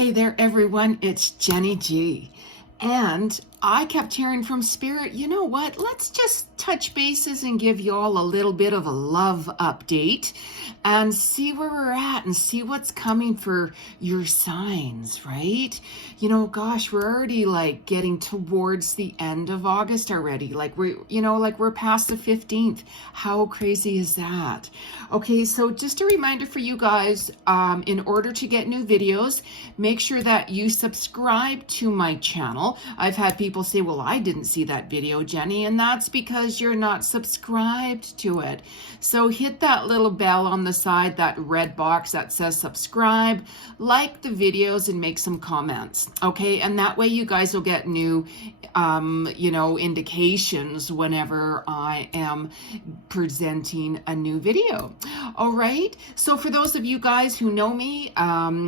Hey there, everyone. It's Jeni Ji. And I kept hearing from Spirit, you know what? Let's just touch bases and give you all a little bit of a love update and see where we're at and see what's coming for your signs, right? You know, gosh, we're already like getting towards the end of August already. Like we're past the 15th. How crazy is that? Okay, so just a reminder for you guys, in order to get new videos, make sure that you subscribe to my channel. I've had people say, well, I didn't see that video, Jeni, and that's because you're not subscribed to it. So hit that little bell on the side, that red box that says subscribe, like the videos and make some comments, okay? And that way you guys will get new, indications whenever I am presenting a new video. All right, so for those of you guys who know me,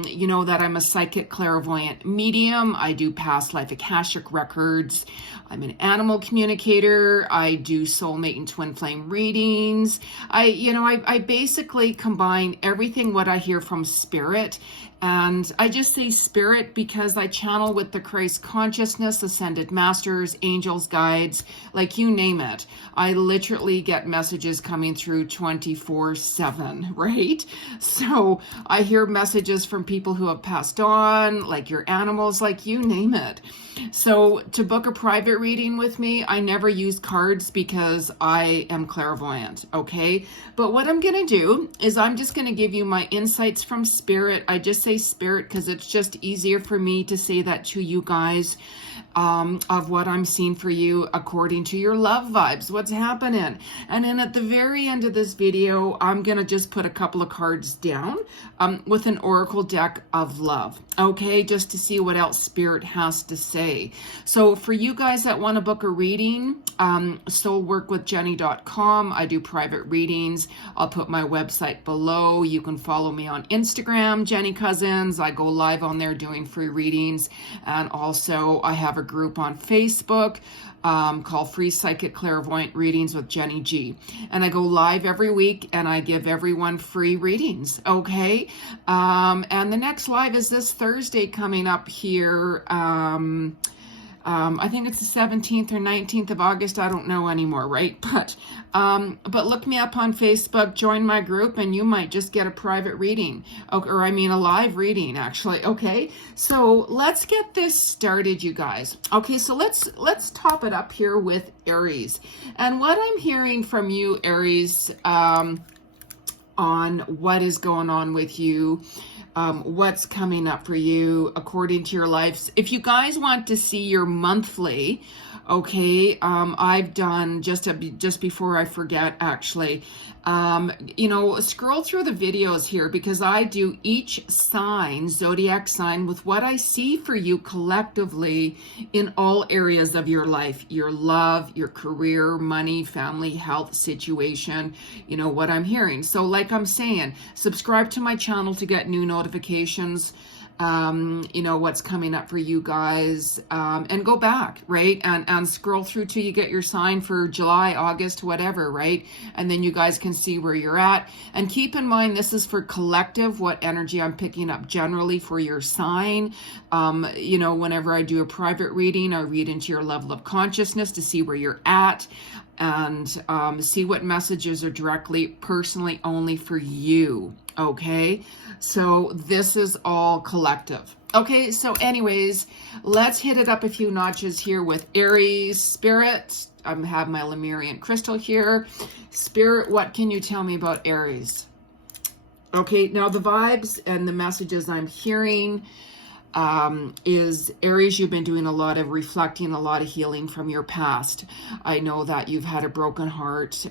you know that I'm a psychic clairvoyant medium. I do past life Akashic records. I'm an animal communicator. I do soulmate and twin flame readings. I basically combine everything what I hear from Spirit. And I just say Spirit because I channel with the Christ consciousness, ascended masters, angels, guides, like you name it. I literally get messages coming through 24/7, right? So I hear messages from people who have passed on, like your animals, like you name it. So to book a private reading with me, I never use cards because I am clairvoyant, okay? But what I'm going to do is I'm just going to give you my insights from Spirit. I just say Spirit because it's just easier for me to say that to you guys, of what I'm seeing for you according to your love vibes, what's happening. And then at the very end of this video, I'm going to just put a couple of cards down with an oracle deck of love, okay, just to see what else Spirit has to say. So for you guys that want to book a reading, soulworkwithjeni.com. I do private readings. I'll put my website below. You can follow me on Instagram, Jeni Cousins. I go live on there doing free readings. And also I have a group on Facebook called Free Psychic Clairvoyant Readings with Jeni Ji. And I go live every week and I give everyone free readings, okay? And the next live is this Thursday coming up here. I think it's the 17th or 19th of August. I don't know anymore, right? But look me up on Facebook, join my group, and you might just get a private reading, a live reading, actually. Okay, so let's get this started, you guys. Okay, so let's top it up here with Aries, and what I'm hearing from you, Aries, on what is going on with you. What's coming up for you according to your lives. If you guys want to see your monthly, okay, I've done, just before I forget, actually, scroll through the videos here because I do each sign, zodiac sign, with what I see for you collectively in all areas of your life, your love, your career, money, family, health, situation, what I'm hearing. So like I'm saying, subscribe to my channel to get new notifications, what's coming up for you guys, and go back, right? And scroll through till you get your sign for July, August, whatever, right? And then you guys can see where you're at. And keep in mind, this is for collective, what energy I'm picking up generally for your sign. Whenever I do a private reading, I read into your level of consciousness to see where you're at and see what messages are directly, personally only for you, okay? So this is all collective. Okay, so anyways, let's hit it up a few notches here with Aries. Spirit, I have my Lemurian crystal here. Spirit, what can you tell me about Aries? Okay, now the vibes and the messages I'm hearing is Aries, you've been doing a lot of reflecting, a lot of healing from your past. I know that you've had a broken heart.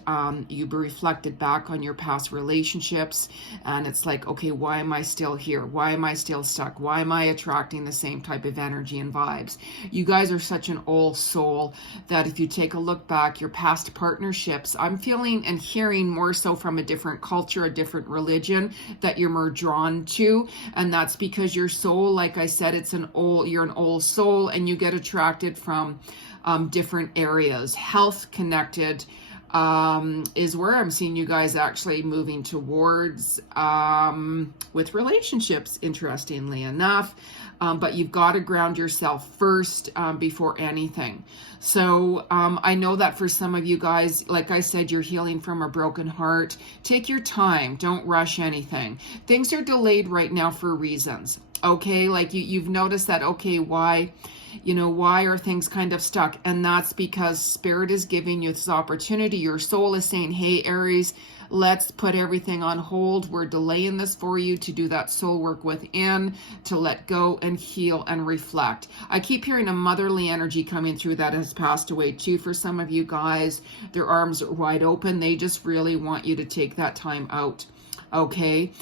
You've reflected back on your past relationships and it's like, okay, why am I still here? Why am I still stuck? Why am I attracting the same type of energy and vibes? You guys are such an old soul that if you take a look back, your past partnerships, I'm feeling and hearing more so from a different culture, a different religion that you're more drawn to. And that's because your soul, like I said, you're an old soul and you get attracted from different areas, health connected, is where I'm seeing you guys actually moving towards with relationships, interestingly enough. But you've got to ground yourself first before anything. So I know that for some of you guys, like I said, you're healing from a broken heart. Take your time. Don't rush anything. Things are delayed right now for reasons. Okay, like you've noticed that, okay, why are things kind of stuck? And that's because Spirit is giving you this opportunity. Your soul is saying, hey, Aries, let's put everything on hold. We're delaying this for you to do that soul work within, to let go and heal and reflect. I keep hearing a motherly energy coming through that has passed away too for some of you guys. Their arms are wide open. They just really want you to take that time out. Okay.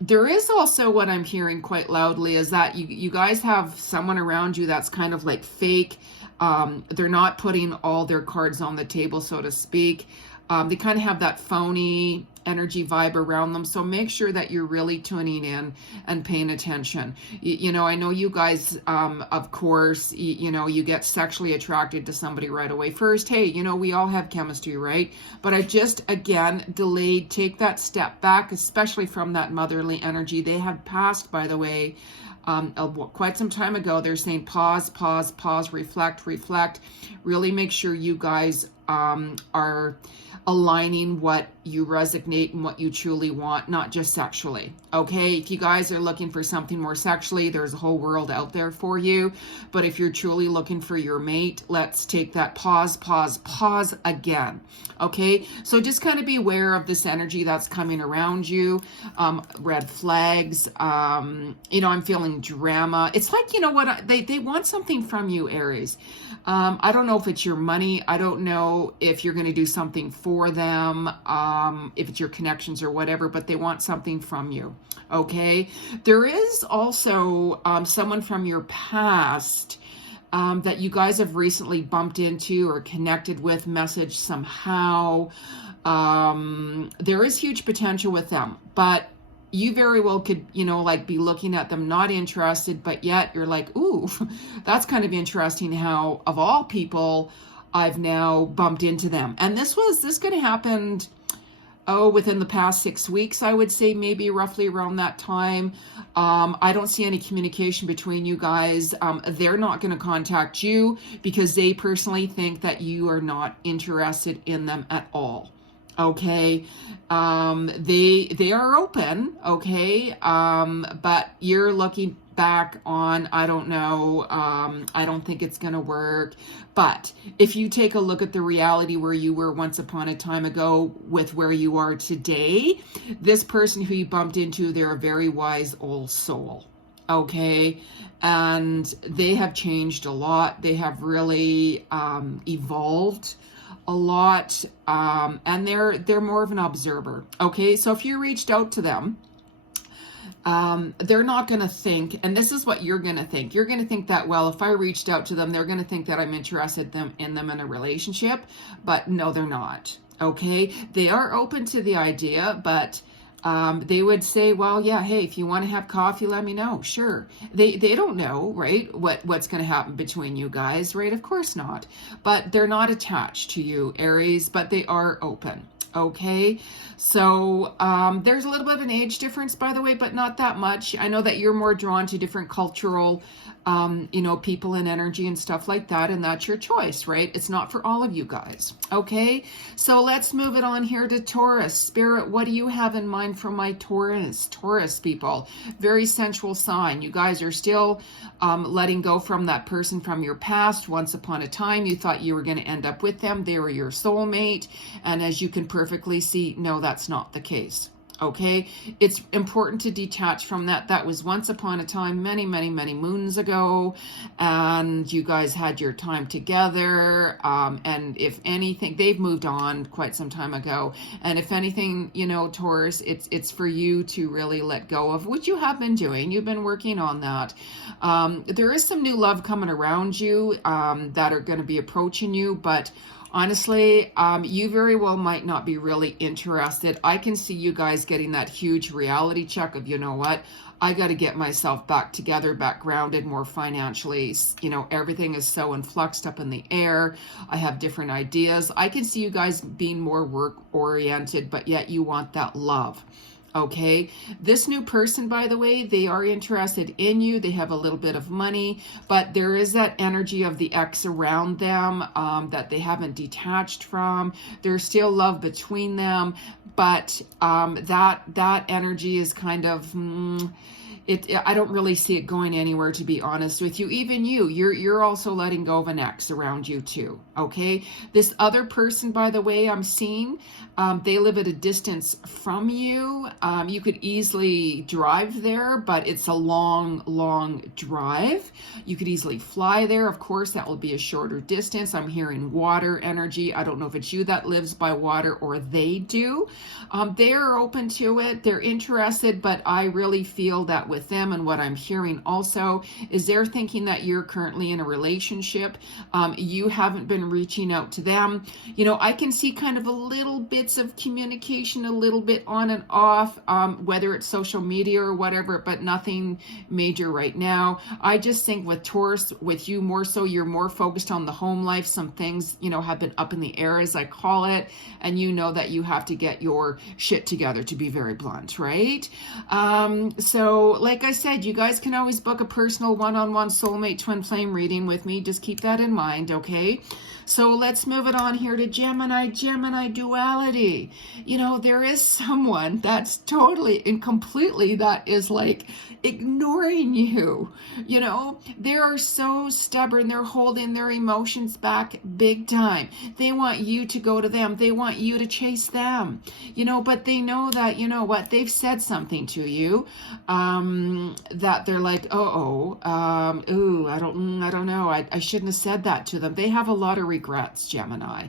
There is also what I'm hearing quite loudly is that you guys have someone around you that's kind of like fake. They're not putting all their cards on the table, so to speak. They kind of have that phony energy vibe around them. So make sure that you're really tuning in and paying attention. I know you guys, of course, you get sexually attracted to somebody right away. First, hey, we all have chemistry, right? But I just, again, delayed, take that step back, especially from that motherly energy. They had passed, by the way, quite some time ago. They're saying pause, reflect. Really make sure you guys are aligning what you resonate and what you truly want, not just sexually. Okay, if you guys are looking for something more sexually, there's a whole world out there for you. But if you're truly looking for your mate, let's take that pause again. Okay, so just kind of be aware of this energy that's coming around you. Red flags. I'm feeling drama. It's like, they want something from you, Aries. I don't know if it's your money. I don't know if you're going to do something for them, if it's your connections or whatever, but they want something from you. Okay. There is also someone from your past that you guys have recently bumped into or connected with, message somehow. There is huge potential with them, but you very well could, be looking at them, not interested, but yet you're like, ooh, that's kind of interesting how, of all people, I've now bumped into them. And this could have happened, within the past 6 weeks, I would say, maybe roughly around that time. I don't see any communication between you guys. They're not going to contact you because they personally think that you are not interested in them at all. Okay, they are open, okay, but you're looking back on, I don't know, I don't think it's gonna work. But if you take a look at the reality where you were once upon a time ago with where you are today, this person who you bumped into, they're a very wise old soul. Okay, and they have changed a lot. They have really evolved a lot, and they're more of an observer. Okay, so if you reached out to them, they're not going to think, and this is what you're going to think. You're going to think that, well, if I reached out to them, they're going to think that I'm interested in them in a relationship, but no, they're not. Okay, they are open to the idea, but they would say, well, yeah, hey, if you want to have coffee, let me know. Sure. They don't know, right, what's going to happen between you guys, right? Of course not. But they're not attached to you, Aries, but they are open. Okay, so there's a little bit of an age difference, by the way, but not that much. I know that you're more drawn to different cultural, people and energy and stuff like that, and that's your choice, right? It's not for all of you guys. Okay, so let's move it on here to Taurus. Spirit, what do you have in mind for my Taurus people? Very sensual sign. You guys are still letting go from that person from your past. Once upon a time, you thought you were going to end up with them. They were your soulmate, and as you can perfectly see, no, that's not the case. Okay, it's important to detach from that. That was once upon a time, many moons ago, and you guys had your time together. And if anything, they've moved on quite some time ago. And if anything, Taurus, it's for you to really let go of, which you have been doing. You've been working on that. There is some new love coming around you that are going to be approaching you, but Honestly, you very well might not be really interested. I can see you guys getting that huge reality check of, you know what, I got to get myself back together, back grounded, more financially. You know, everything is so influxed up in the air. I have different ideas. I can see you guys being more work oriented, but yet you want that love. Okay, this new person, by the way, they are interested in you. They have a little bit of money, but there is that energy of the ex around them that they haven't detached from. There's still love between them, but that energy is kind of I don't really see it going anywhere, to be honest with you. Even you're also letting go of an ex around you too. Okay, this other person, by the way, I'm seeing, they live at a distance from you. You could easily drive there, but it's a long drive. You could easily fly there. Of course, that will be a shorter distance. I'm hearing water energy. I don't know if it's you that lives by water or they do. They are open to it. They're interested, but I really feel that with them, and what I'm hearing also is they're thinking that you're currently in a relationship. You haven't been reaching out to them. You know, I can see kind of a little bits of communication, a little bit on and off, whether it's social media or whatever, but nothing major right now. I just think with Taurus, with you more so, you're more focused on the home life. Some things, you know, have been up in the air, as I call it, and you know that you have to get your shit together, to be very blunt, right? So like I said, you guys can always book a personal one-on-one soulmate twin flame reading with me. Just keep that in mind, okay? So let's move it on here to Gemini duality. You know, there is someone that's totally and completely that is like ignoring you. You know, they are so stubborn. They're holding their emotions back big time. They want you to go to them. They want you to chase them. You know, but they know that, you know what, they've said something to you that they're like, ooh, I don't know. I shouldn't have said that to them. They have a lot of regrets, Gemini.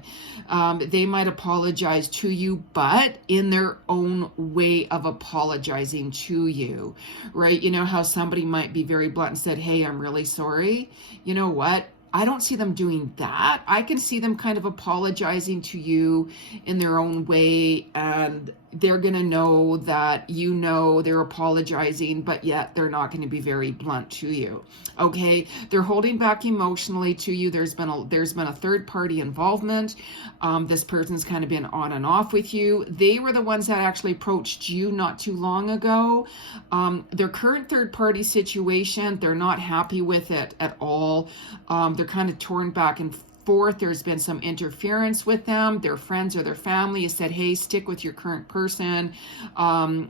They might apologize to you, but in their own way of apologizing to you, right? You know how somebody might be very blunt and said, hey, I'm really sorry. You know what? I don't see them doing that. I can see them kind of apologizing to you in their own way, and they're going to know that, you know, they're apologizing, but yet they're not going to be very blunt to you. Okay, they're holding back emotionally to you. There's been a third party involvement. This person's kind of been on and off with you. They were the ones that actually approached you not too long ago. Their current third party situation, they're not happy with it at all. They're kind of torn back and forth. There's been some interference with them. Their friends or their family has said, hey, stick with your current person,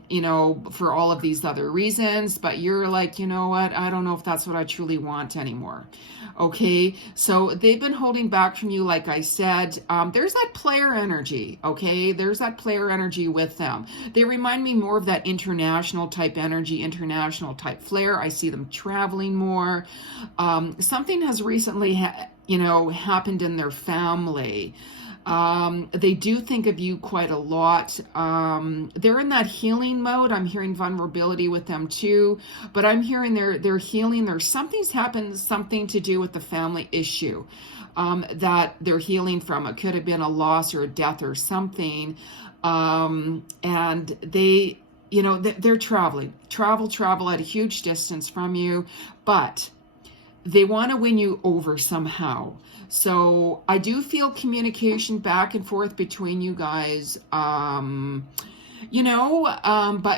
you know, for all of these other reasons. But you're like, you know what? I don't know if that's what I truly want anymore. Okay, so they've been holding back from you, like I said. There's that player energy, okay? There's that player energy with them. They remind me more of that international type energy, international type flair. I see them traveling more. Something has recently happened in their family. They do think of you quite a lot. They're in that healing mode. I'm hearing vulnerability with them too, but I'm hearing they're healing. There's something's happened, something to do with the family issue that they're healing from. It could have been a loss or a death or something. And they, you know, they're travel at a huge distance from you, but they want to win you over somehow. So I do feel communication back and forth between you guys, but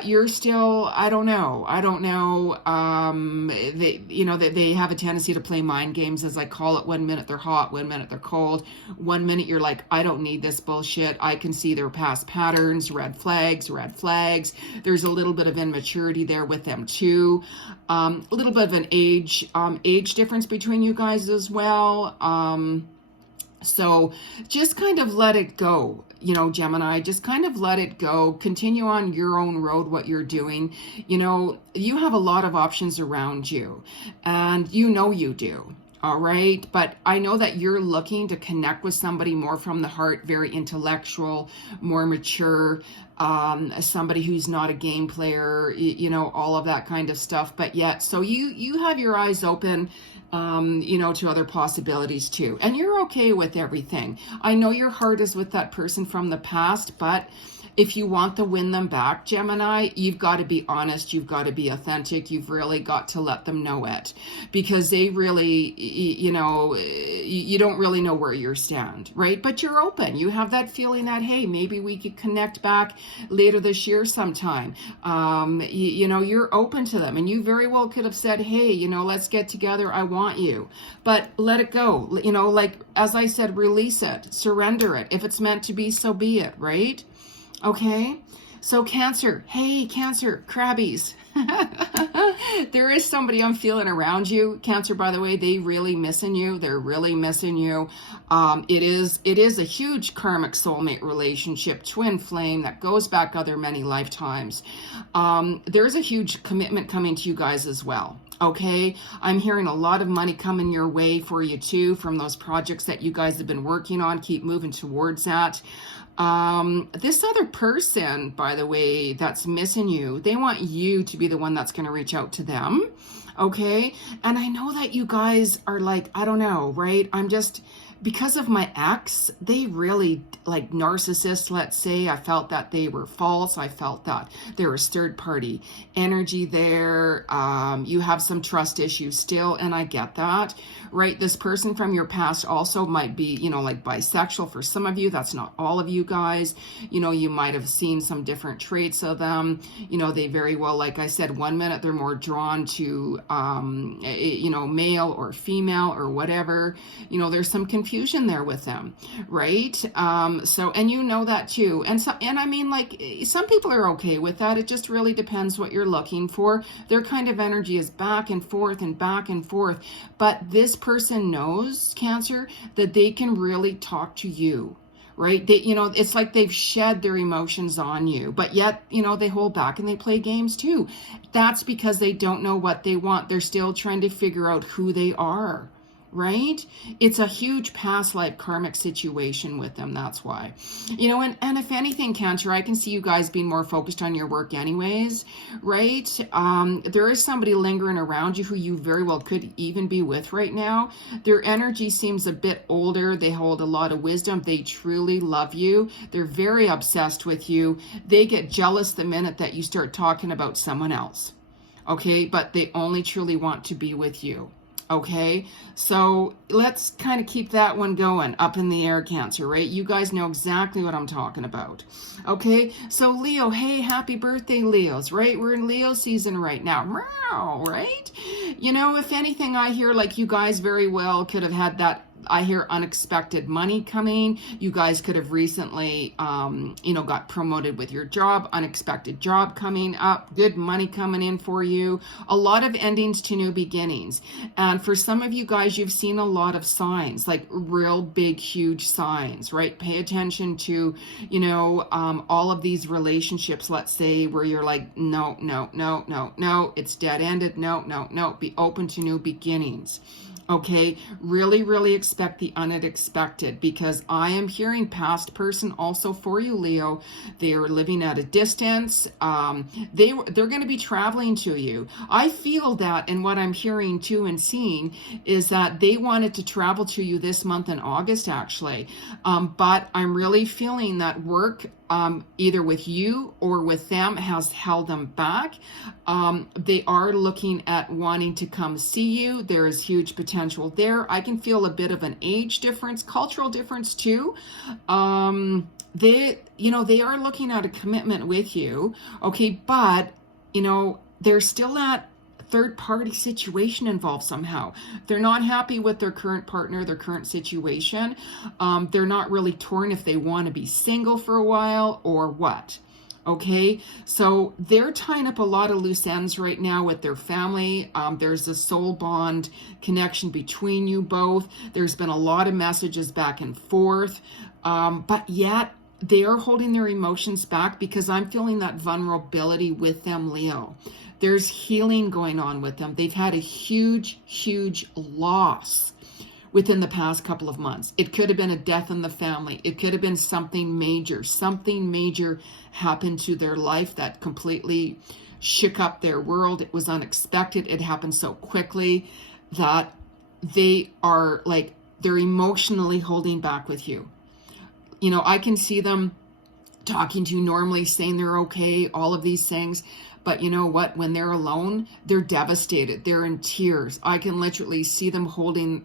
you're still, I don't know. They have a tendency to play mind games, as I call it. 1 minute they're hot, 1 minute they're cold. 1 minute you're like, I don't need this bullshit. I can see their past patterns, red flags. There's a little bit of immaturity there with them too. A little bit of an age difference between you guys as well. So just kind of let it go, you know, Gemini, just kind of let it go. Continue on your own road, what you're doing. You know, you have a lot of options around you, and you know you do. All right. But I know that you're looking to connect with somebody more from the heart, very intellectual, more mature, somebody who's not a game player, you know, all of that kind of stuff. But yet, so you have your eyes open, you know, to other possibilities too. And you're okay with everything. I know your heart is with that person from the past, but if you want to win them back, Gemini, you've got to be honest. You've got to be authentic. You've really got to let them know it, because they really, you know, you don't really know where you stand, right? But you're open. You have that feeling that, hey, maybe we could connect back later this year sometime. You know, you're open to them, and you very well could have said, hey, you know, let's get together. I want you, but let it go. You know, like, as I said, release it, surrender it. If it's meant to be, so be it, right? Okay, so Cancer, hey, Cancer, crabbies. There is somebody I'm feeling around you, Cancer, by the way. They really missing you. They're really missing you. It is a huge karmic soulmate relationship, twin flame that goes back other many lifetimes. There's a huge commitment coming to you guys as well. Okay, I'm hearing a lot of money coming your way for you too, from those projects that you guys have been working on. Keep moving towards that. This other person, by the way, that's missing you, they want you to be the one that's going to reach out to them. Okay. And I know that you guys are like, I don't know, right? I'm just, because of my ex, they really, like, narcissists, let's say. I felt that they were false. I felt that there was third party energy there. You have some trust issues still, and I get that, right? This person from your past also might be, you know, like bisexual for some of you. That's not all of you guys. You know, you might have seen some different traits of them. You know, they very well, like I said, one minute they're more drawn to, you know, male or female or whatever. You know, there's some confusion there with them, right? So, and you know that too. And so, and I mean, like, some people are okay with that. It just really depends what you're looking for. Their kind of energy is back and forth and back and forth. But this person knows, Cancer, that they can really talk to you, right? They, you know, it's like they've shed their emotions on you, but yet, you know, they hold back and they play games too. That's because they don't know what they want. They're still trying to figure out who they are. Right? It's a huge past life karmic situation with them. That's why, you know, and if anything, Cancer, I can see you guys being more focused on your work anyways, right? There is somebody lingering around you who you very well could even be with right now. Their energy seems a bit older. They hold a lot of wisdom. They truly love you. They're very obsessed with you. They get jealous the minute that you start talking about someone else. Okay. But they only truly want to be with you. Okay, so let's kind of keep that one going up in the air, Cancer, right? You guys know exactly what I'm talking about. Okay, so Leo, hey, happy birthday, Leos, right? We're in Leo season right now, right? You know, if anything, I hear like you guys very well could have had that. I hear unexpected money coming. You guys could have recently, you know, got promoted with your job, unexpected job coming up, good money coming in for you, a lot of endings to new beginnings. And for some of you guys, you've seen a lot of signs, like real big, huge signs, right? Pay attention to, you know, all of these relationships, let's say, where you're like, no, it's dead ended. No, be open to new beginnings. Okay, really, really expect the unexpected, because I am hearing past person also for you, Leo. They are living at a distance. They're going to be traveling to you. I feel that, and what I'm hearing too and seeing is that they wanted to travel to you this month in August, actually. But I'm really feeling that work, either with you or with them, has held them back. They are looking at wanting to come see you. There is huge potential there. I can feel a bit of an age difference, cultural difference too. They, you know, they are looking at a commitment with you. Okay, but, you know, there's still that third party situation involved somehow. They're not happy with their current partner, their current situation. They're not really torn if they want to be single for a while or what. Okay, so they're tying up a lot of loose ends right now with their family. There's a soul bond connection between you both. There's been a lot of messages back and forth, but yet they are holding their emotions back, because I'm feeling that vulnerability with them, Leo. There's healing going on with them. They've had a huge, huge loss within the past couple of months. It could have been a death in the family. It could have been something major. Something major happened to their life that completely shook up their world. It was unexpected. It happened so quickly that they are like, they're emotionally holding back with you. You know, I can see them talking to you normally, saying they're okay, all of these things. But you know what? When they're alone, they're devastated. They're in tears. I can literally see them holding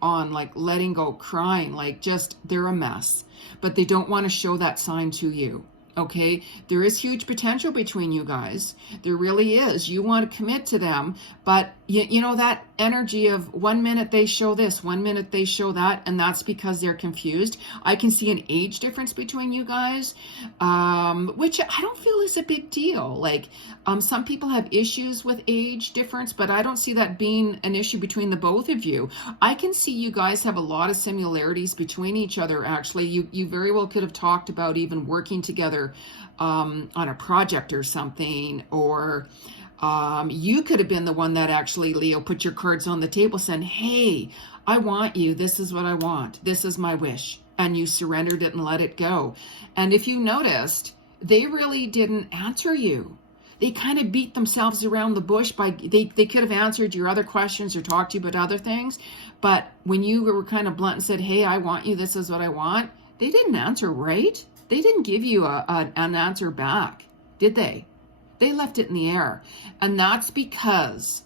on, like letting go, crying, like just they're a mess. But they don't want to show that sign to you. Okay, there is huge potential between you guys. There really is. You want to commit to them, but you know that energy of 1 minute they show this, 1 minute they show that, and that's because they're confused. I can see an age difference between you guys, which I don't feel is a big deal. Like some people have issues with age difference, but I don't see that being an issue between the both of you. I can see you guys have a lot of similarities between each other. Actually, you very well could have talked about even working together on a project or something, or you could have been the one that actually, Leo, put your cards on the table saying, hey, I want you. This is what I want. This is my wish. And you surrendered it and let it go. And if you noticed, they really didn't answer you. They kind of beat themselves around the bush by, they could have answered your other questions or talked to you about other things. But when you were kind of blunt and said, hey, I want you. This is what I want. They didn't answer, right? They didn't give you an answer back, did they? They left it in the air. And that's because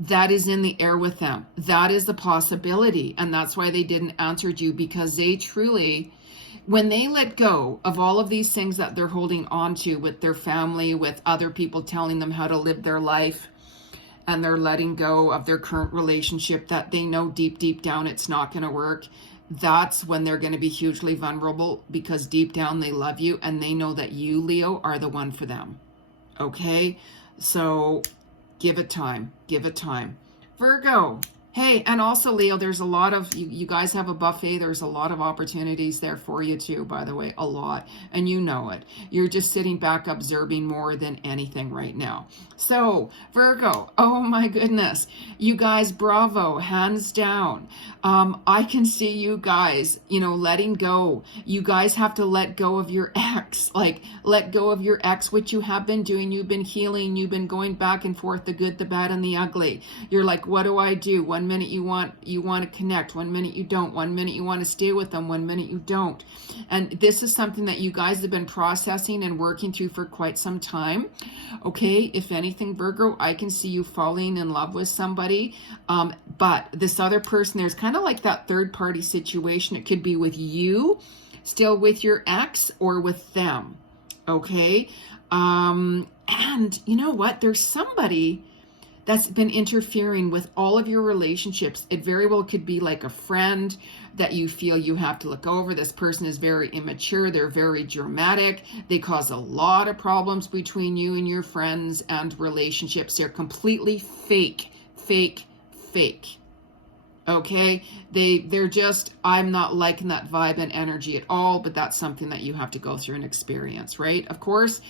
that is in the air with them. That is the possibility. And that's why they didn't answer you, because they truly, when they let go of all of these things that they're holding on to with their family, with other people telling them how to live their life, and they're letting go of their current relationship that they know deep, deep down it's not going to work, that's when they're going to be hugely vulnerable, because deep down they love you and they know that you, Leo, are the one for them. Okay, so give it time. Give it time. Virgo. Hey, and also Leo, there's a lot of, you guys have a buffet. There's a lot of opportunities there for you too, by the way, a lot. And you know it. You're just sitting back observing more than anything right now. So Virgo, oh my goodness. You guys, bravo, hands down. I can see you guys, you know, letting go. You guys have to let go of your ex, like let go of your ex, which you have been doing. You've been healing. You've been going back and forth, the good, the bad, and the ugly. You're like, what do I do? 1 minute you want to connect, 1 minute you don't, 1 minute you want to stay with them, 1 minute you don't. And this is something that you guys have been processing and working through for quite some time. Okay, if anything, Virgo, I can see you falling in love with somebody, but this other person, there's kind of like that third party situation. It could be with you, still with your ex, or with them. Okay, and you know what, there's somebody that's been interfering with all of your relationships. It very well could be like a friend that you feel you have to look over. This person is very immature. They're very dramatic. They cause a lot of problems between you and your friends and relationships. They're completely fake. Okay, they're just, I'm not liking that vibe and energy at all, but that's something that you have to go through and experience, right? Of course,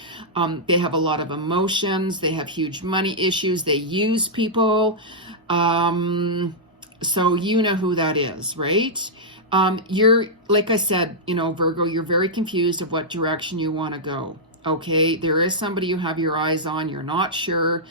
they have a lot of emotions. They have huge money issues. They use people. So you know who that is, right? You're, like I said, you know, Virgo, you're very confused of what direction you want to go. Okay, there is somebody you have your eyes on. You're not sure.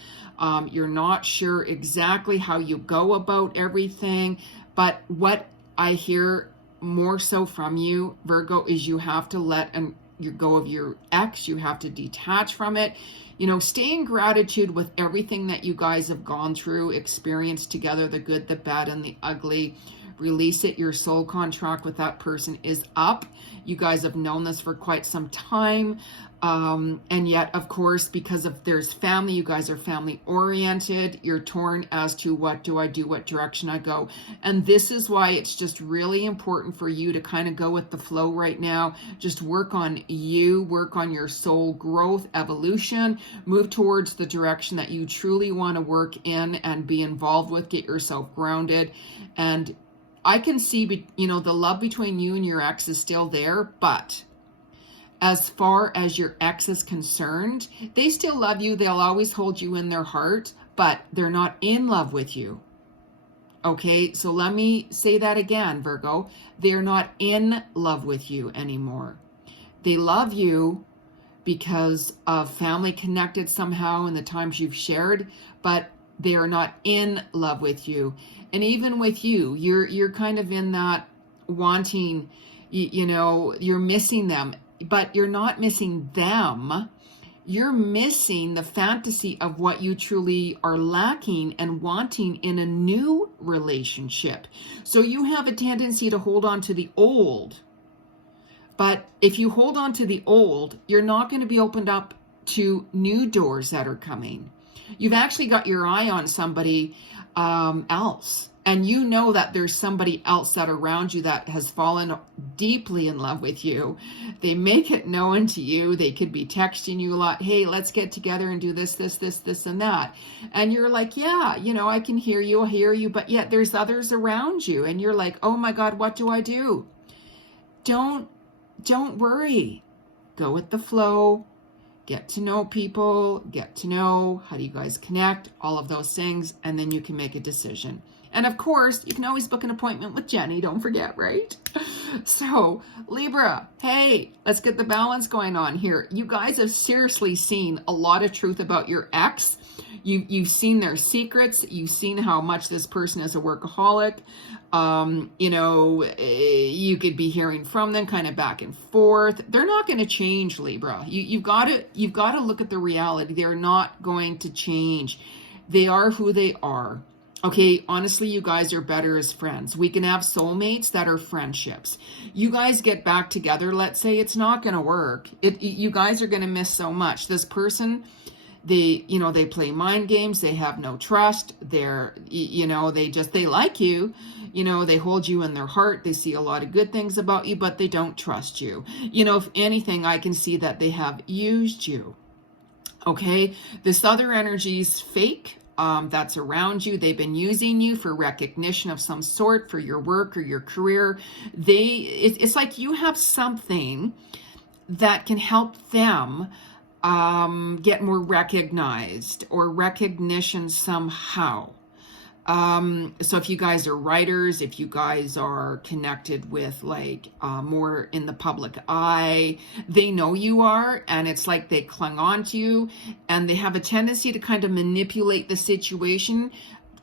You're not sure exactly how you go about everything. But what I hear more so from you, Virgo, is you have to let you go of your ex. You have to detach from it. You know, stay in gratitude with everything that you guys have gone through, experienced together, the good, the bad, and the ugly. Release it. Your soul contract with that person is up. You guys have known this for quite some time. And yet, of course, because of there's family, you guys are family oriented. You're torn as to what do I do, what direction I go. And this is why it's just really important for you to kind of go with the flow right now. Just work on you, work on your soul growth, evolution, move towards the direction that you truly want to work in and be involved with. Get yourself grounded. And I can see, you know, the love between you and your ex is still there, but as far as your ex is concerned, they still love you. They'll always hold you in their heart, but they're not in love with you. Okay, so let me say that again, Virgo. They're not in love with you anymore. They love you because of family connected somehow in the times you've shared, but they are not in love with you. And even with you, you're kind of in that wanting, you're missing them, but you're not missing them. You're missing the fantasy of what you truly are lacking and wanting in a new relationship. So you have a tendency to hold on to the old. But if you hold on to the old, you're not going to be opened up to new doors that are coming. You've actually got your eye on somebody else. And you know that there's somebody else that around you that has fallen deeply in love with you. They make it known to you. They could be texting you a lot. Hey, let's get together and do this, and that. And you're like, yeah, I can hear you. But yet there's others around you. And you're like, oh my God, what do I do? Don't worry. Go with the flow. Get to know people. Get to know how do you guys connect, all of those things. And then you can make a decision. And of course, you can always book an appointment with Jeni. Don't forget, right? So, Libra, hey, let's get the balance going on here. You guys have seriously seen a lot of truth about your ex. You've seen their secrets. You've seen how much this person is a workaholic. You could be hearing from them kind of back and forth. They're not going to change, Libra. You've got to look at the reality. They're not going to change. They are who they are. Okay, honestly, you guys are better as friends. We can have soulmates that are friendships. You guys get back together, let's say it's not going to work. You guys are going to miss so much. This person, they play mind games. They have no trust. They like you. They hold you in their heart. They see a lot of good things about you, but they don't trust you. If anything, I can see that they have used you. Okay, this other energy is fake. That's around you. They've been using you for recognition of some sort, for your work or your career. It's like you have something that can help them get more recognized or recognition somehow. So if you guys are writers, if you guys are connected with more in the public eye, they know you are, and it's like they clung on to you, and they have a tendency to kind of manipulate the situation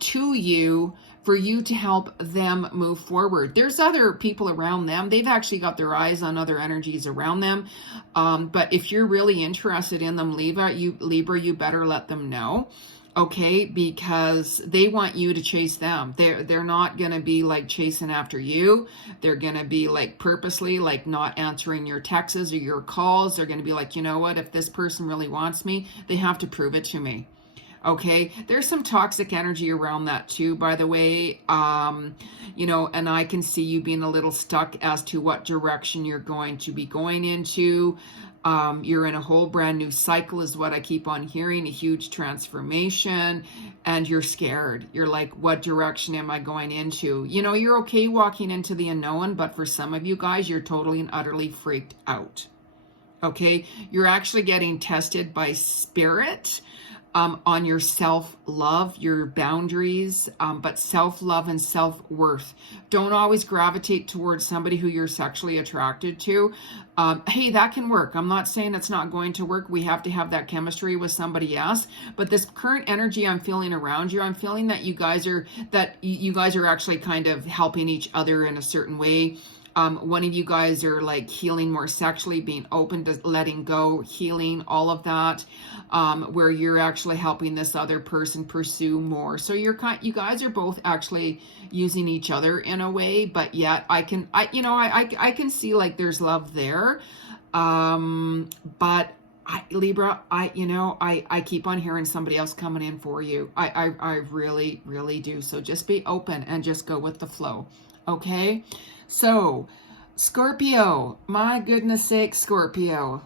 to you for you to help them move forward. There's other people around them. They've actually got their eyes on other energies around them. But if you're really interested in them, Libra, you better let them know. Okay, because they want you to chase them. They're not going to be chasing after you. They're going to be purposely not answering your texts or your calls. They're going to be you know what, if this person really wants me, they have to prove it to me. Okay, there's some toxic energy around that too, by the way. And I can see you being a little stuck as to what direction you're going to be going into. You're in a whole brand new cycle is what I keep on hearing, a huge transformation, and you're scared. You're like, what direction am I going into? You're okay walking into the unknown, but for some of you guys, you're totally and utterly freaked out. Okay, you're actually getting tested by spirit on your self-love, your boundaries, but self-love and self-worth. Don't always gravitate towards somebody who you're sexually attracted to. Hey, that can work. I'm not saying it's not going to work. We have to have that chemistry with somebody else. But this current energy I'm feeling around you, I'm feeling that you guys are actually kind of helping each other in a certain way. One of you guys are healing more sexually, being open to letting go, healing, all of that, where you're actually helping this other person pursue more. So you guys are both actually using each other in a way, but yet I can see there's love there. But Libra, I keep on hearing somebody else coming in for you. I really, really do. So just be open and just go with the flow. Okay. So, Scorpio, my goodness sake, Scorpio.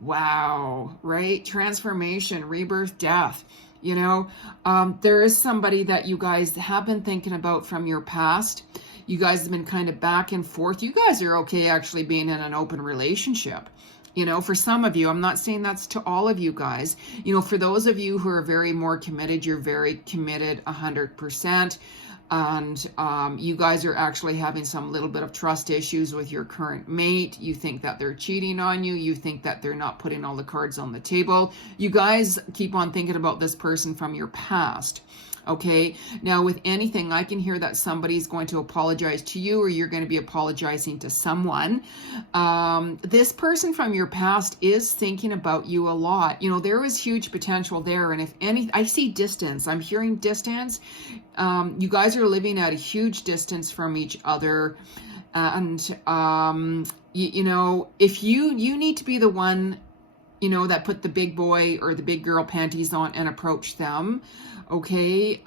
Wow, right? Transformation, rebirth, death. There is somebody that you guys have been thinking about from your past. You guys have been kind of back and forth. You guys are okay actually being in an open relationship. You know, for some of you, I'm not saying that's to all of you guys. You know, for those of you who are very more committed, you're very committed 100%. And you guys are actually having some little bit of trust issues with your current mate. You think that they're cheating on you. You think that they're not putting all the cards on the table. You guys keep on thinking about this person from your past. Okay, now with anything, I can hear that somebody's going to apologize to you, or you're going to be apologizing to someone. This person from your past is thinking about you a lot. You know, there was huge potential there. And if any, I see distance. I'm hearing distance. You guys are living at a huge distance from each other. And, you know, if you need to be the one, you know, that put the big boy or the big girl panties on and approach them. Okay,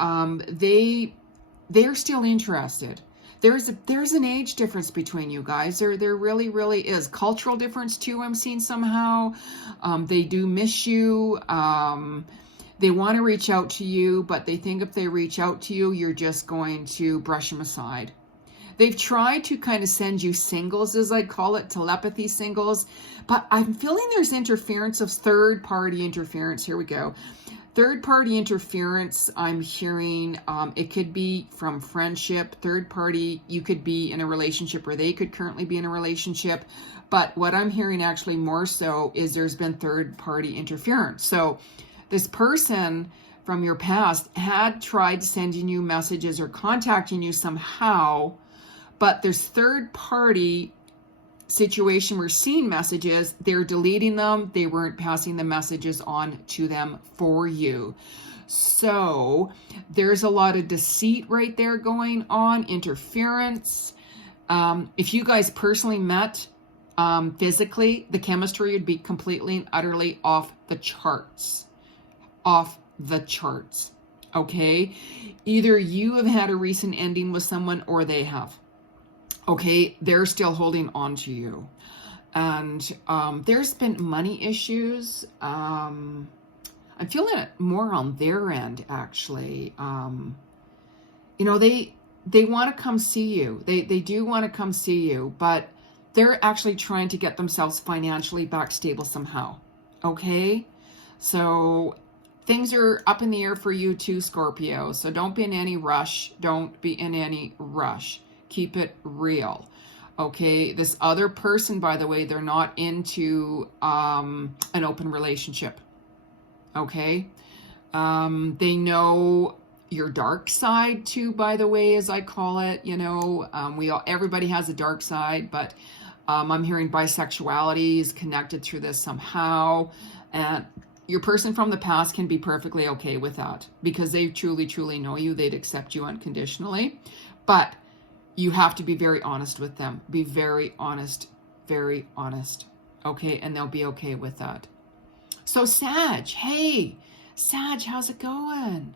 they're still interested. There's an age difference between you guys. There really is. Cultural difference too, I'm seeing somehow. They do miss you. They want to reach out to you, but they think if they reach out to you, you're just going to brush them aside. They've tried to kind of send you singles, as I call it, telepathy singles, but I'm feeling there's interference of third-party interference. Here we go. Third-party interference, I'm hearing, it could be from friendship. Third-party, you could be in a relationship, or they could currently be in a relationship. But what I'm hearing actually more so is there's been third-party interference. So this person from your past had tried sending you messages or contacting you somehow, but there's third-party situation. We're seeing messages, they're deleting them, they weren't passing the messages on to them for you. So there's a lot of deceit right there going on, interference. If you guys personally met physically, the chemistry would be completely and utterly off the charts. Off the charts. Okay, either you have had a recent ending with someone or they have. Okay, they're still holding on to you. And there's been money issues. I'm feeling it more on their end, actually. You know, they want to come see you. They do want to come see you, but they're actually trying to get themselves financially back stable somehow. Okay, so things are up in the air for you too, Scorpio. So don't be in any rush. Don't be in any rush. Keep it real. Okay, this other person, by the way, they're not into an open relationship. Okay, they know your dark side too, by the way, as I call it. You know, everybody has a dark side, but I'm hearing bisexuality is connected through this somehow, and your person from the past can be perfectly okay with that because they truly know you. They'd accept you unconditionally, but you have to be very honest with them. Be very honest, okay? And they'll be okay with that. So Sag, hey, Sag, how's it going?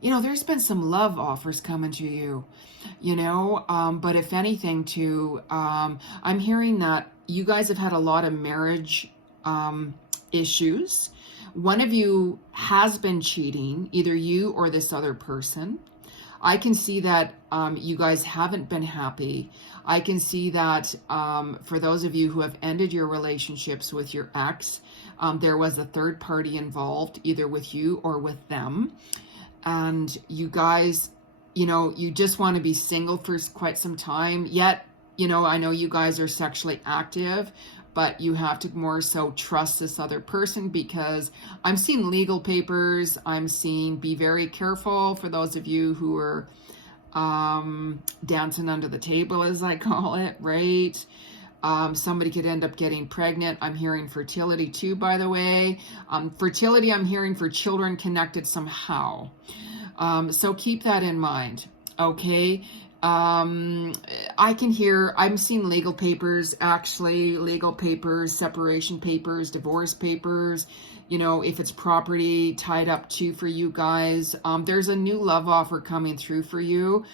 You know, there's been some love offers coming to you, you know, but if anything too, I'm hearing that you guys have had a lot of marriage issues. One of you has been cheating, either you or this other person. I can see that you guys haven't been happy. I can see that for those of you who have ended your relationships with your ex, there was a third party involved, either with you or with them. And you guys, you know, you just want to be single for quite some time. Yet, you know, I know you guys are sexually active, but you have to more so trust this other person because I'm seeing legal papers. I'm seeing be very careful for those of you who are dancing under the table, as I call it, right? Somebody could end up getting pregnant. I'm hearing fertility too, by the way. Fertility, I'm hearing for children connected somehow. So keep that in mind, okay? I can hear, I'm seeing legal papers, actually, legal papers, separation papers, divorce papers, you know, if it's property tied up too for you guys. There's a new love offer coming through for you.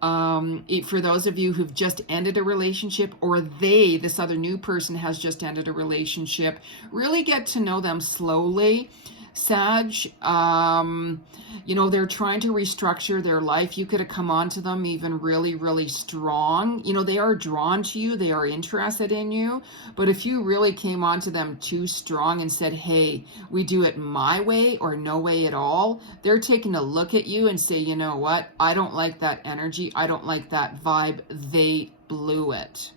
For those of you who've just ended a relationship, or this other new person has just ended a relationship, really get to know them slowly. Sag, you know, they're trying to restructure their life. You could have come on to them even really, really strong. You know, they are drawn to you. They are interested in you. But if you really came on to them too strong and said, hey, we do it my way or no way at all, they're taking a look at you and say, you know what? I don't like that energy. I don't like that vibe. They blew it.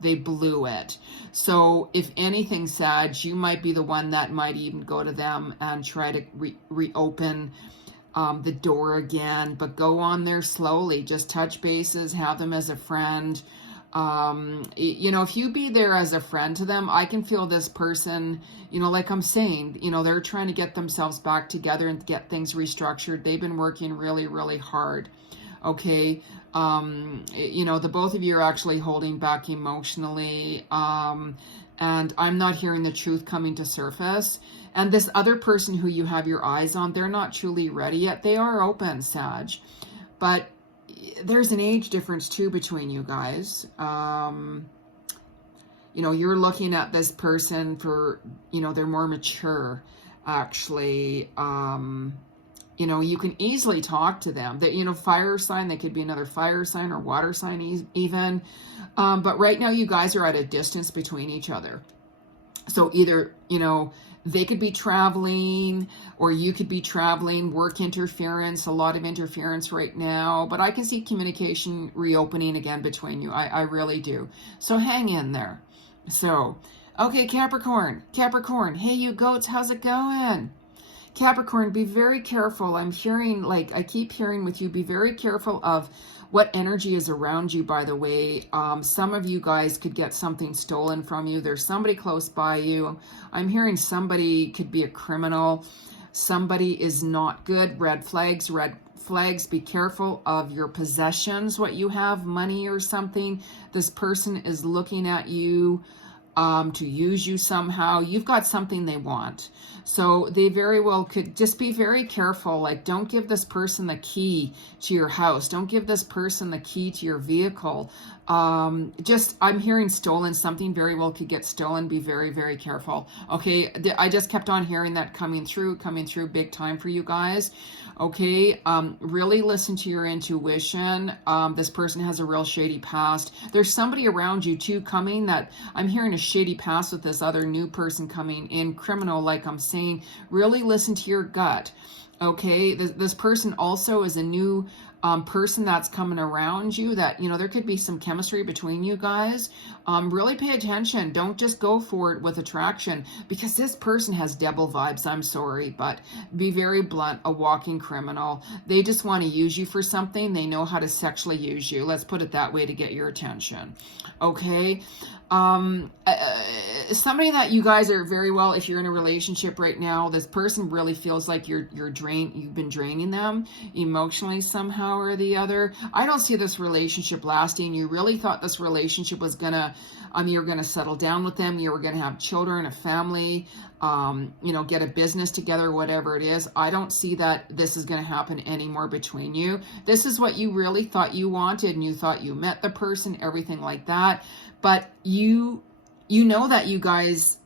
They blew it. So if anything, Sag, you might be the one that might even go to them and try to reopen the door again, but go on there slowly. Just touch bases, have them as a friend. You know, if you be there as a friend to them, I can feel this person, you know, like I'm saying, you know, they're trying to get themselves back together and get things restructured. They've been working really, really hard. Okay. You know, the both of you are actually holding back emotionally. And I'm not hearing the truth coming to surface. And this other person who you have your eyes on, they're not truly ready yet. They are open, Sag. But there's an age difference too between you guys. You know, you're looking at this person for, you know, they're more mature, actually. You know, you can easily talk to them. That, you know, fire sign, they could be another fire sign or water sign even. But right now you guys are at a distance between each other. So either, you know, they could be traveling or you could be traveling, work interference, a lot of interference right now. But I can see communication reopening again between you. I really do. So hang in there. So, okay, Capricorn, hey, you goats, how's it going? Capricorn, be very careful. I'm hearing, like, I keep hearing with you, be very careful of what energy is around you, by the way. Some of you guys could get something stolen from you. There's somebody close by you. I'm hearing somebody could be a criminal. Somebody is not good. Red flags, be careful of your possessions, what you have, money or something. This person is looking at you to use you somehow. You've got something they want. So they very well could. Just be very careful. Like, don't give this person the key to your house. Don't give this person the key to your vehicle. I'm hearing stolen. Something very well could get stolen. Be very, very careful. Okay, I just kept on hearing that coming through big time for you guys. Okay, really listen to your intuition. This person has a real shady past. There's somebody around you too coming that I'm hearing a shady past with this other new person coming in, criminal, like I'm saying. Really listen to your gut. Okay, this person also is a new person that's coming around you that, you know, there could be some chemistry between you guys. Really pay attention. Don't just go for it with attraction, because this person has devil vibes. I'm sorry, but be very blunt, a walking criminal. They just want to use you for something. They know how to sexually use you. Let's put it that way, to get your attention. Okay. Somebody that you guys are very well, if you're in a relationship right now, this person really feels like you've been draining them emotionally somehow or the other. I don't see this relationship lasting. You really thought this relationship was gonna, you were gonna settle down with them, you were gonna have children, a family, you know, get a business together, whatever it is. I don't see that this is gonna happen anymore between you. This is what you really thought you wanted, and you thought you met the person, everything like that. But you know that you guys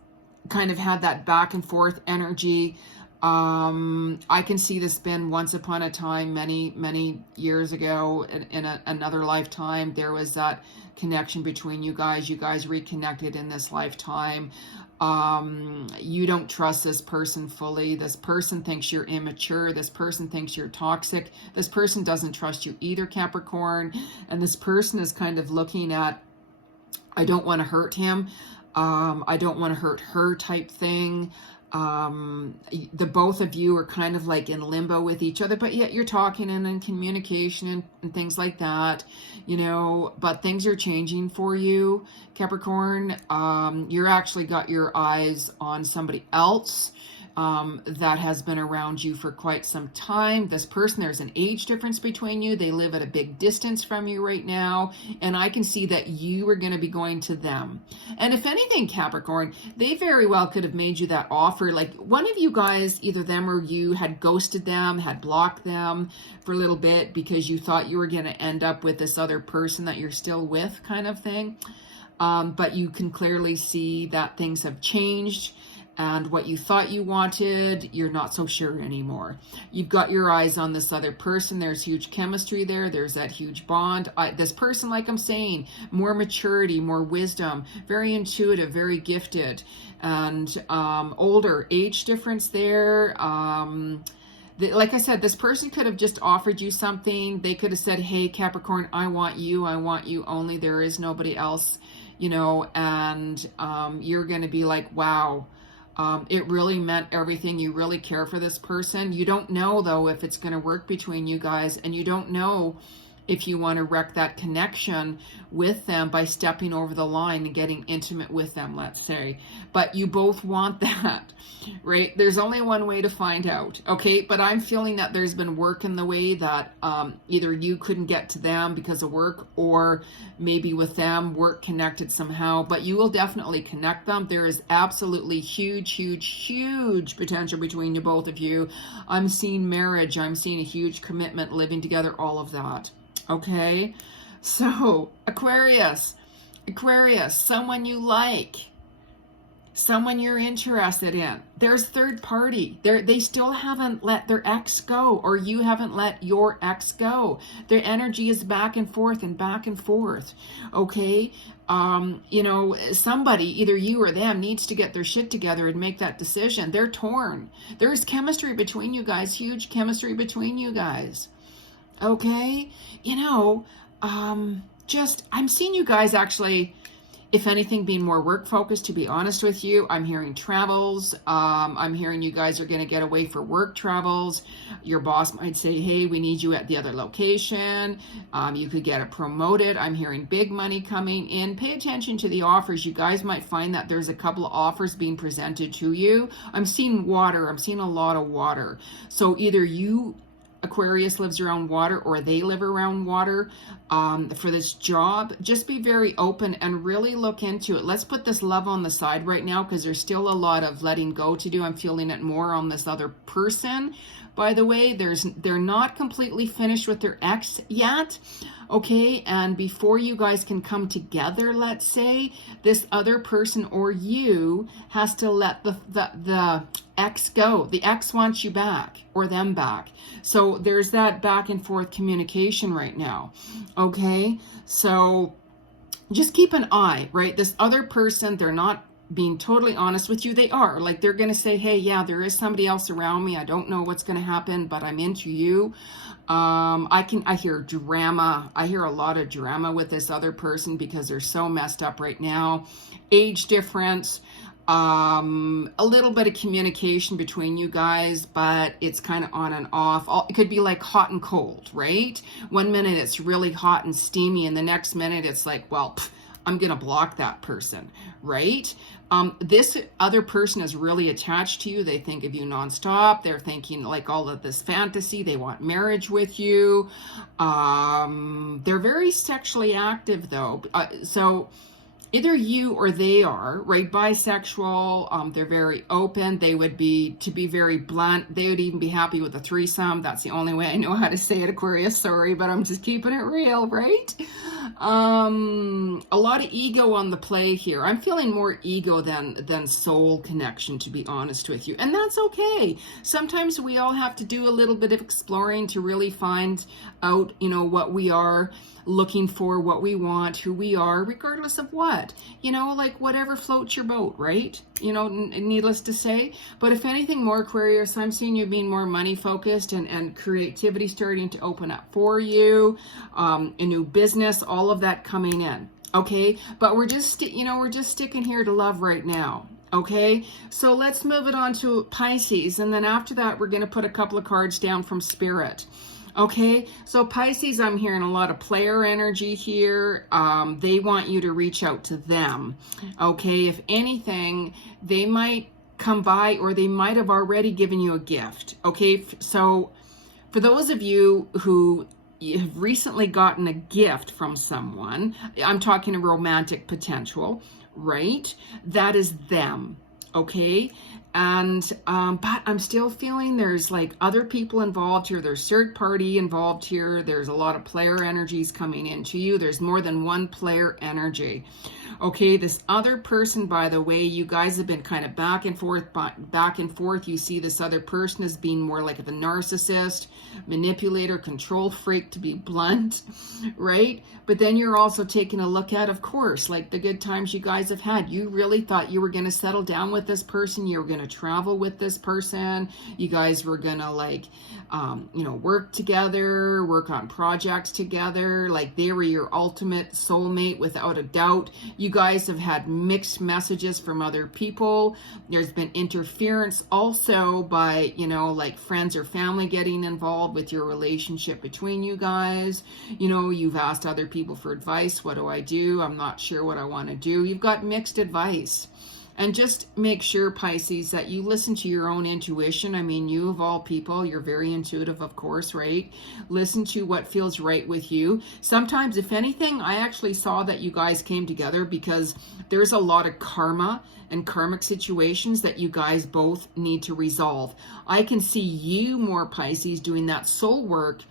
kind of had that back and forth energy. I can see this been once upon a time, many years ago, in another lifetime. There was that connection between you guys. You guys reconnected in this lifetime. You don't trust this person fully. This person thinks you're immature. This person thinks you're toxic. This person doesn't trust you either, Capricorn. And this person is kind of looking at, I don't want to hurt him. I don't want to hurt her type thing. The both of you are kind of like in limbo with each other, but yet you're talking and in communication and things like that, you know, but things are changing for you, Capricorn. You're actually got your eyes on somebody else that has been around you for quite some time. This person, there's an age difference between you. They live at a big distance from you right now. And I can see that you are going to be going to them. And if anything, Capricorn, they very well could have made you that offer. Like, one of you guys, either them or you, had ghosted them, had blocked them for a little bit because you thought you were going to end up with this other person that you're still with, kind of thing. But you can clearly see that things have changed. and what you thought you wanted, you're not so sure anymore. You've got your eyes on this other person. There's huge chemistry there. There's that huge bond. This person, like I'm saying, more maturity, more wisdom, very intuitive, very gifted, and older. Age difference there. Like I said, this person could have just offered you something. They could have said, hey, Capricorn, I want you only. There is nobody else, you know, and you're going to be like, wow. It really meant everything. You really care for this person. You don't know, though, if it's going to work between you guys, and you don't know if you want to wreck that connection with them by stepping over the line and getting intimate with them, let's say. But you both want that, right? There's only one way to find out, okay? But I'm feeling that there's been work in the way that either you couldn't get to them because of work, or maybe with them, work connected somehow. But you will definitely connect them. There is absolutely huge, huge, huge potential between you, both of you. I'm seeing marriage. I'm seeing a huge commitment, living together, all of that. Okay, so Aquarius, someone you like, someone you're interested in. There's third party. They still haven't let their ex go, or you haven't let your ex go. Their energy is back and forth and back and forth. Okay, you know, somebody, either you or them, needs to get their shit together and make that decision. They're torn. There's chemistry between you guys, huge chemistry between you guys. Okay, you know, I'm seeing you guys actually, if anything, being more work focused, to be honest with you. I'm hearing travels. I'm hearing you guys are going to get away for work travels. Your boss might say, hey, we need you at the other location. You could get it promoted. I'm hearing big money coming in. Pay attention to the offers. You guys might find that there's a couple of offers being presented to you. I'm seeing water. I'm seeing a lot of water. So either you, Aquarius, lives around water, or they live around water. For this job, just be very open and really look into it. Let's put this love on the side right now, because there's still a lot of letting go to do. I'm feeling it more on this other person. By the way, they're not completely finished with their ex yet, okay? And before you guys can come together, let's say, this other person or you has to let the ex go. The ex wants you back, or them back. So there's that back and forth communication right now, okay? So just keep an eye, right? This other person, they're not being totally honest with you. They are, like, they're going to say, hey, yeah, there is somebody else around me. I don't know what's going to happen, but I'm into you. I hear drama. I hear a lot of drama with this other person because they're so messed up right now. Age difference, a little bit of communication between you guys, but it's kind of on and off. It could be like hot and cold, right? One minute it's really hot and steamy, and the next minute it's like, well, I'm going to block that person, right? This other person is really attached to you. They think of you nonstop. They're thinking like all of this fantasy. They want marriage with you. They're very sexually active, though. So either you or they are, right? Bisexual. They're very open. They would be, to be very blunt, they would even be happy with a threesome. That's the only way I know how to say it, Aquarius. Sorry, but I'm just keeping it real, right? A lot of ego on the play here. I'm feeling more ego than soul connection, to be honest with you. And that's okay. Sometimes we all have to do a little bit of exploring to really find out, you know, what we are looking for, what we want, who we are, regardless of what, you know, like whatever floats your boat, right? You know, needless to say. But if anything more, Aquarius, I'm seeing you being more money focused, and creativity starting to open up for you, a new business, all of that coming in. Okay. But we're just sticking here to love right now. Okay. So let's move it on to Pisces. And then after that, we're going to put a couple of cards down from Spirit. Okay, so Pisces, I'm hearing a lot of player energy here. They want you to reach out to them. Okay, if anything, they might come by, or they might have already given you a gift. Okay, so for those of you who have recently gotten a gift from someone, I'm talking a romantic potential, right? That is them. Okay, and but I'm still feeling there's like other people involved here. There's third party involved here. There's a lot of player energies coming into you. There's more than one player energy. Okay, this other person, by the way, you guys have been kind of back and forth, back and forth. You see this other person as being more like a narcissist, manipulator, control freak, to be blunt, right? But then you're also taking a look at, of course, like the good times you guys have had. You really thought you were going to settle down with this person. You were going to travel with this person. You guys were going to like, work together, work on projects together. Like they were your ultimate soulmate without a doubt. You guys have had mixed messages from other people. There's been interference also by, like friends or family getting involved with your relationship between you guys. You've asked other people for advice. What do I do? I'm not sure what I want to do. You've got mixed advice. And just make sure, Pisces, that you listen to your own intuition. I mean, you of all people, you're very intuitive, of course, right? Listen to what feels right with you. Sometimes, if anything, I actually saw that you guys came together because there's a lot of karma and karmic situations that you guys both need to resolve. I can see you more, Pisces, doing that soul work,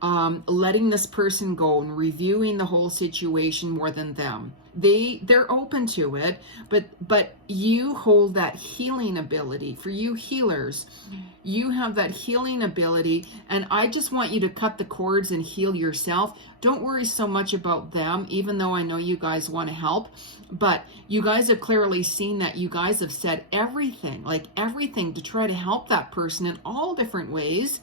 letting this person go and reviewing the whole situation more than them. They're open to it, but you hold that healing ability. For you healers, you have that healing ability, and I just want you to cut the cords and heal yourself. Don't worry so much about them, even though I know you guys want to help, but you guys have clearly seen that you guys have said everything to try to help that person in all different ways.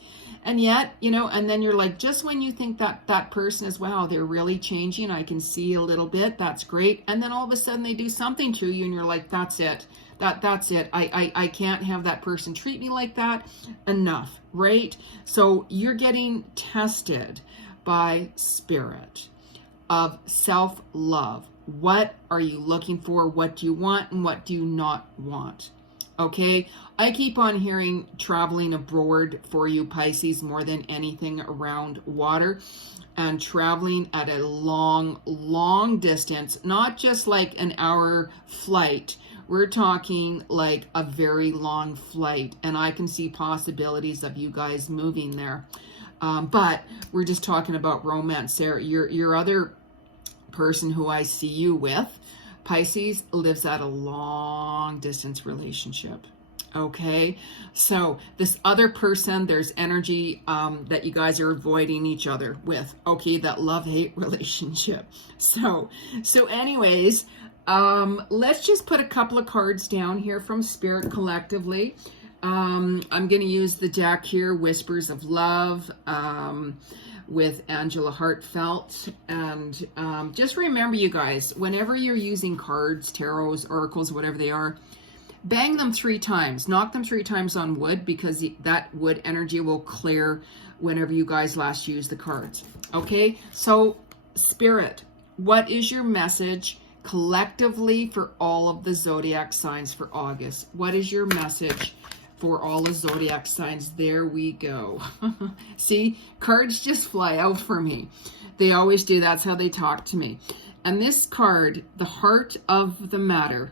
And yet, and then you're like, just when you think that person is, wow, they're really changing, I can see a little bit, that's great. And then all of a sudden they do something to you and you're like, that's it. That's it. I can't have that person treat me like that. Enough, right? So you're getting tested by spirit of self-love. What are you looking for? What do you want and what do you not want? Okay, I keep on hearing traveling abroad for you, Pisces, more than anything around water, and traveling at a long distance, not just like an hour flight. We're talking like a very long flight, and I can see possibilities of you guys moving there. But we're just talking about romance there. Your other person who I see you with, Pisces, lives at a long distance relationship. Okay, so this other person, there's energy that you guys are avoiding each other with. Okay, that love-hate relationship. So anyways, let's just put a couple of cards down here from Spirit collectively. I'm going to use the deck here, Whispers of Love, with Angela Heartfelt. And just remember, you guys, whenever you're using cards, tarots, oracles, whatever they are, bang them 3 times. Knock them 3 times on wood, because that wood energy will clear whenever you guys last use the cards. Okay, so Spirit, what is your message collectively for all of the zodiac signs for August? What is your message for all the zodiac signs? There we go. See, cards just fly out for me. They always do. That's how they talk to me. And this card, the heart of the matter.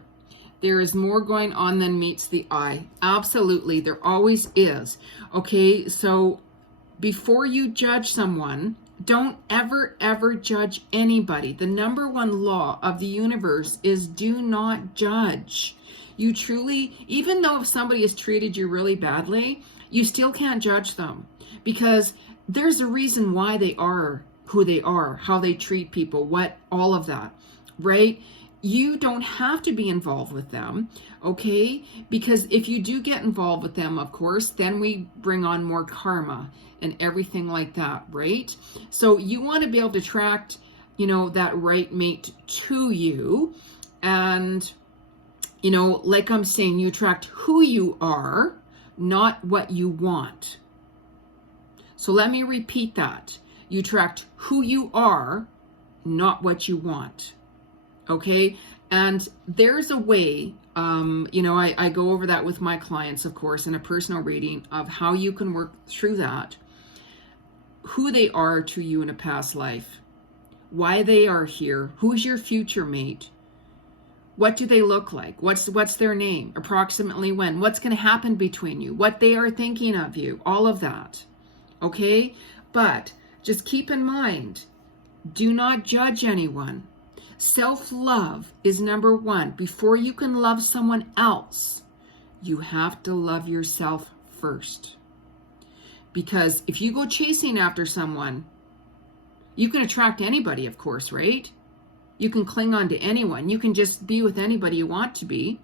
There is more going on than meets the eye. Absolutely, there always is. Okay, so before you judge someone, don't ever judge anybody. The number 1 law of the universe is do not judge. You truly, even though if somebody has treated you really badly, you still can't judge them, because there's a reason why they are who they are, how they treat people, what, all of that, right? You don't have to be involved with them, okay? Because if you do get involved with them, of course, then we bring on more karma and everything like that, right? So you want to be able to attract, that right mate to you. And, like I'm saying, you attract who you are, not what you want. So let me repeat that. You attract who you are, not what you want. Okay, and there's a way, I go over that with my clients, of course, in a personal reading of how you can work through that, who they are to you in a past life, why they are here, who's your future mate, what do they look like, what's their name, approximately when, what's going to happen between you, what they are thinking of you, all of that, okay? But just keep in mind, do not judge anyone. Self-love is number one. Before you can love someone else, you have to love yourself first. Because if you go chasing after someone, you can attract anybody, of course, right? You can cling on to anyone. You can just be with anybody you want to be.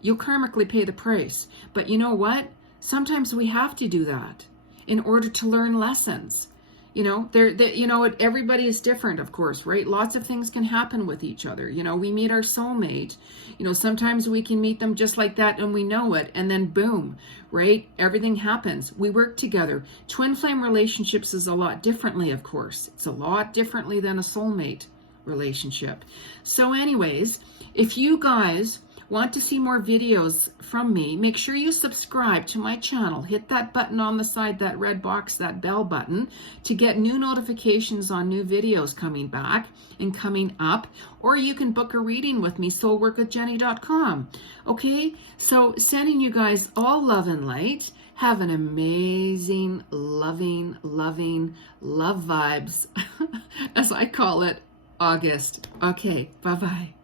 You'll karmically pay the price. But you know what? Sometimes we have to do that in order to learn lessons. You know, everybody is different, of course, right? Lots of things can happen with each other. You know, we meet our soulmate. You know, sometimes we can meet them just like that and we know it. And then boom, right? Everything happens. We work together. Twin flame relationships is a lot differently, of course. It's a lot differently than a soulmate relationship. So anyways, if you guys want to see more videos from me, make sure you subscribe to my channel. Hit that button on the side, that red box, that bell button, to get new notifications on new videos coming back and coming up. Or you can book a reading with me, soulworkwithjeni.com. Okay, so sending you guys all love and light. Have an amazing, loving love vibes, as I call it, August. Okay, bye-bye.